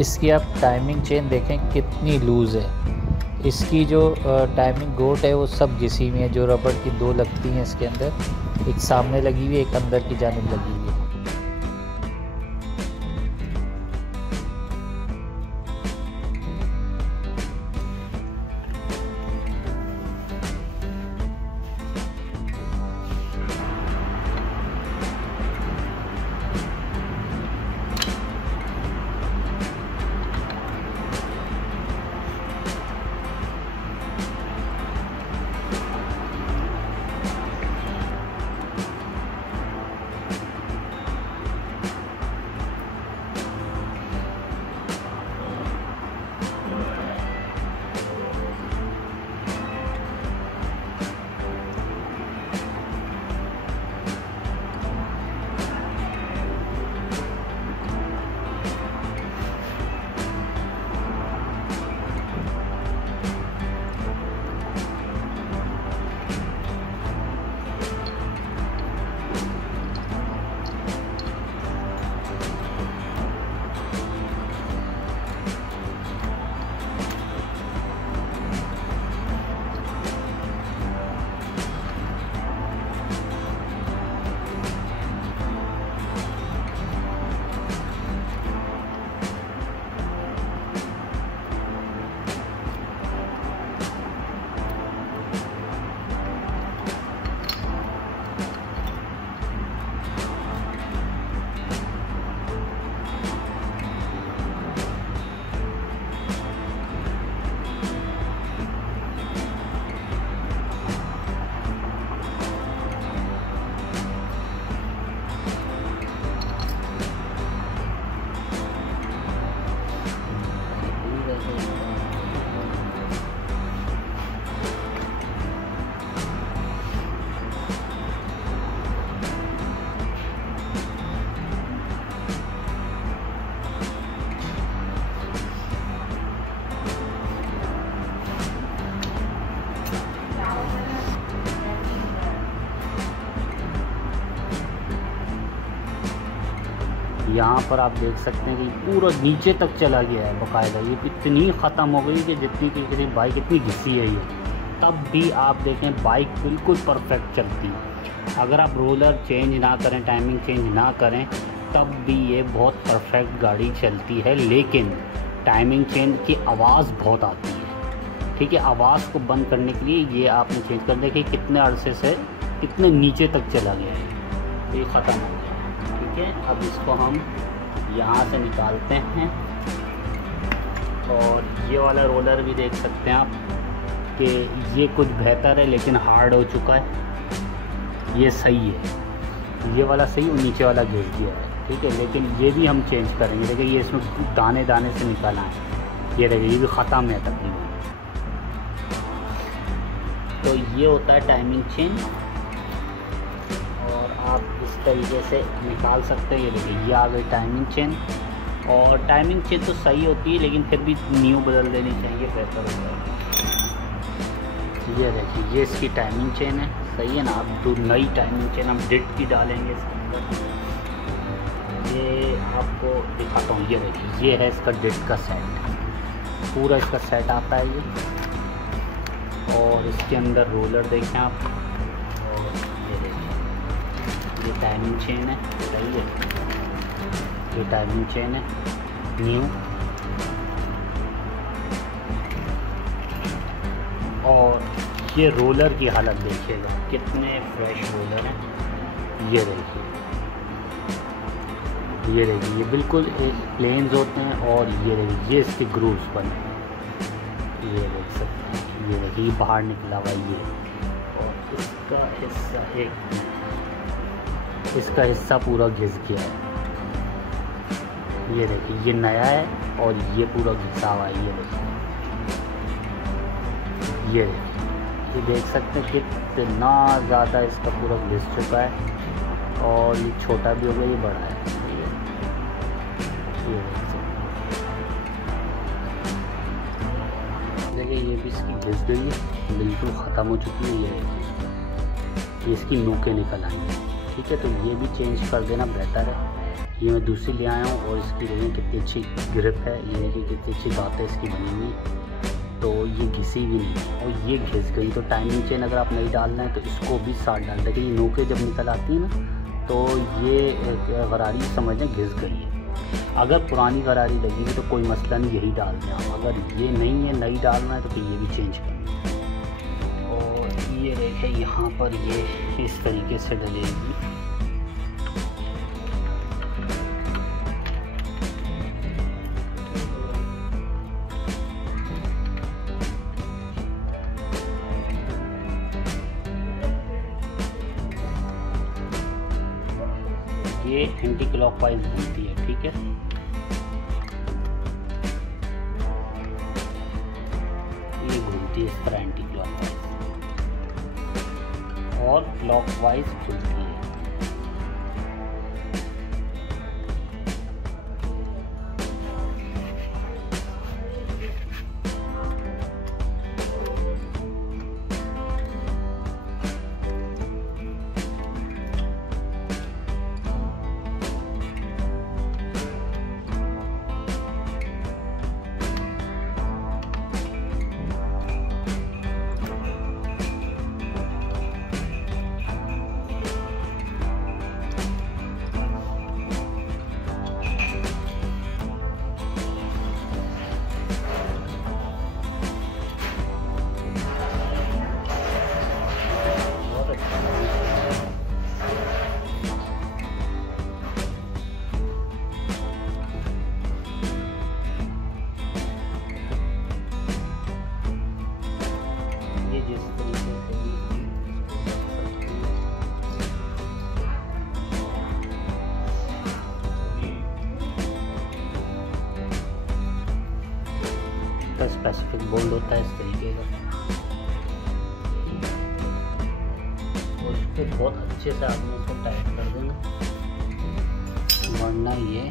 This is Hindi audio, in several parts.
इसकी आप टाइमिंग चेन देखें कितनी लूज़ है। इसकी जो टाइमिंग गोट है वो सब घिसी हुई है। जो रबड़ की दो लगती हैं इसके अंदर, एक सामने लगी हुई है, एक अंदर की जानिब लगी हुई है। यहाँ पर आप देख सकते हैं कि पूरा नीचे तक चला गया है बाकायदा। ये इतनी ख़त्म हो गई कि जितनी की बाइक इतनी घिसी है ये, तब भी आप देखें बाइक बिल्कुल परफेक्ट चलती है। अगर आप रोलर चेंज ना करें, टाइमिंग चेंज ना करें, तब भी ये बहुत परफेक्ट गाड़ी चलती है। लेकिन टाइमिंग चेंज की आवाज़ बहुत आती है, ठीक है। आवाज़ को बंद करने के लिए ये आपने चेंज कर दिया कि कितने अरसे से कितने नीचे तक चला गया है, ये ख़त्म हो गया। ठीक है, अब इसको हम यहाँ से निकालते हैं। और ये वाला रोलर भी देख सकते हैं आप कि ये कुछ बेहतर है लेकिन हार्ड हो चुका है। ये सही है, ये वाला सही और नीचे वाला घिस दिया है, ठीक है। लेकिन ये भी हम चेंज करेंगे। देखिए ये इसमें दाने दाने से निकाला है, ये देखिए ये भी ख़त्म है तकरीबन। तो ये होता है टाइमिंग चेंज, और आप इस तरीके से निकाल सकते हैं। ये देखिए ये आ गई टाइमिंग चेन। और टाइमिंग चेन तो सही होती है लेकिन फिर भी न्यू बदल देनी चाहिए, बेहतर होता है। ये देखिए ये इसकी टाइमिंग चेन है, सही है ना। अब नई टाइमिंग चेन हम डिट की डालेंगे इसके अंदर। ये आपको दिखाता हूँ, ये देखिए ये है इसका डिट का सेट, पूरा इसका सेट आता है ये। और इसके अंदर रोलर देखें आप, और ये देखिए ये टाइमिंग चेन है, सही है। ये टाइमिंग चेन है न्यू। और ये रोलर की हालत देखिएगा कितने फ्रेश रोलर हैं। ये देखिए ये बिल्कुल एक प्लेन्स होते हैं। और ये देखिए ये इसके ग्रूव्स बने, ये देख सकते हैं। ये देखिए ये बाहर निकला हुआ ये, और इसका हिस्सा इसका हिस्सा पूरा घिस गया है। ये देखिए ये नया है और ये पूरा घिसा हुआ है। ये देखिए ये देख सकते हैं कितना ज़्यादा इसका पूरा घिस चुका है। और ये छोटा भी हो गया, ये बड़ा है। ये देख सकते हैं, देखिए ये भी इसकी घिस गई है, बिल्कुल ख़त्म हो चुकी है। ये इसकी नोकें निकल आई हैं, ठीक है। तो ये भी चेंज कर देना बेहतर है। ये मैं दूसरी ले आया हूँ और इसकी देखिए कितनी अच्छी ग्रिप है, ये देखिए कितनी अच्छी दांतें इसकी बनी हुई, तो ये घिसी भी नहीं और ये घिस गई। तो टाइमिंग चेन अगर आप नहीं डालना है तो इसको भी साथ डाल दें, ये नोकें जब निकल आती हैं ना तो ये गरारी समझ लें घिस गई है। अगर पुरानी गरारी लगेगी तो कोई मसला नहीं, यही डाल दें आप। अगर ये नहीं है, नहीं डालना है तो फिर ये भी चेंज करें। और ये देखें यहाँ पर ये इस तरीके से डलेगी। ये एंटी क्लॉकवाइज घूमती है, ठीक है। ये घूमती है इस तरह एंटी क्लॉकवाइज और क्लॉकवाइज घूमती है। स्पेसिफिक बोल्ड होता है इस तरीके का, और इसको बहुत अच्छे से आपने इसको टाइट कर देना, वरना ये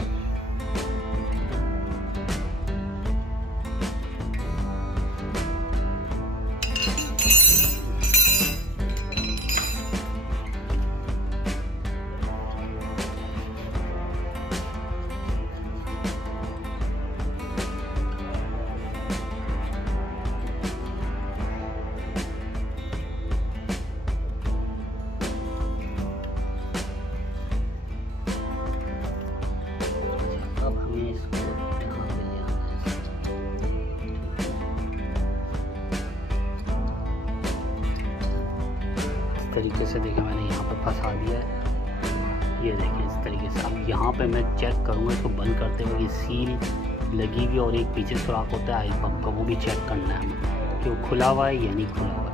तरीके से देखें मैंने यहाँ पे फंसा दिया है। ये देखें इस तरीके से। अब यहाँ पे मैं चेक करूँगा इसको बंद करते हुए, ये सील लगी हुई और एक पीछे सुराख होता है आई पंप का, वो भी चेक करना है हमें कि वो खुला हुआ है या नहीं खुला हुआ है।